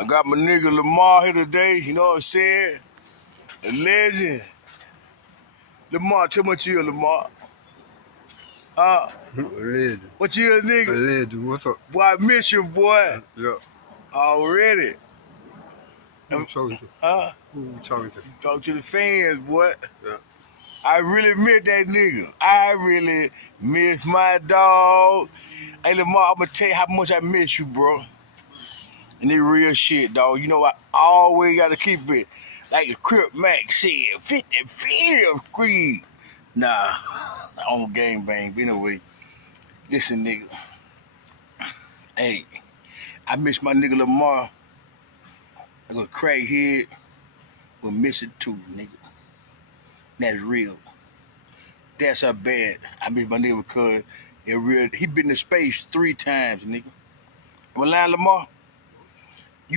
I got my nigga Lamar here today, you know what I'm saying? A legend. Lamar, tell me what you Lamar. Huh? Legend. What you A nigga? legend. What's up? Boy, I miss you, boy. Yeah. Already. Who you talking to? Huh? Who you talking to? Talk to the fans, boy. Yeah. I really miss that nigga. I really miss my dog. Hey, Lamar, I'm gonna tell you how much I miss you, bro. And it real shit, dog. You know, I always gotta keep it. Like the Crip Mac said, 55th Creed. Nah, on game bang. But anyway, listen, nigga. Hey, I miss my nigga Lamar. I go crackhead with missing too, nigga. That's real. That's how bad I miss my nigga because it real. He been to space 3 times, nigga. Am I lying, Lamar?